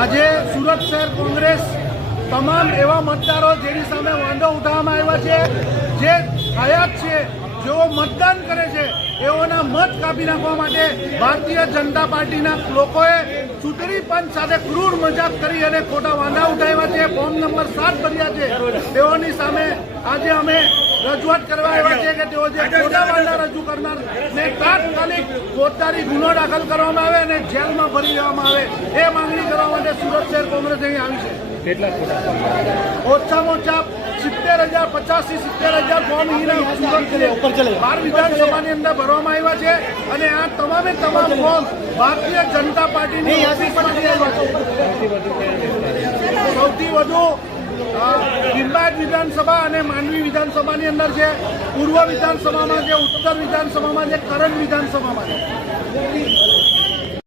આજે સુરત શહેર કોંગ્રેસ તમામ એવા મતદારો જેની સામે વાંધો ઉઠાવવામાં આવ્યા છે, જે હયાત છે, જેઓ મતદાન કરે છે, એઓના મત કાપી નાખવા માટે ભારતીય જનતા પાર્ટીના લોકોએ ચૂંટણી પંચ સાથે ક્રૂર મજાક કરી અને ખોટા વાંધા ઉઠાવ્યા છે, ફોર્મ નંબર 7 ભર્યા છે. તેઓની સામે આજે અમે રજૂઆત કરવા આવ્યા છે કે તેઓ જે ખોટા વાંધા રજૂ કરનાર ને તાત્કાલિક ફોજદારી ગુનો દાખલ કરવામાં આવે અને જેલમાં ભરી દેવામાં આવે, એ માંગણી કરવા માટે સુરત શહેર કોંગ્રેસ અહીં આવી છે. ઓછામાં ઓછા 70,000 થી 70,000 ફોર્મ સુરત 12 વિધાનસભાની અંદર ભરવામાં આવ્યા છે અને આ તમામે તમામ ફોર્મ ભારતીય જનતા પાર્ટીની ઓફિસમાંથી આવ્યા છે. સૌથી વધુ લીંબાયત વિધાનસભા અને માંડવી વિધાનસભાની અંદર છે, પૂર્વ વિધાનસભામાં છે, ઉત્તર વિધાનસભામાં છે, કરંજ વિધાનસભામાં છે.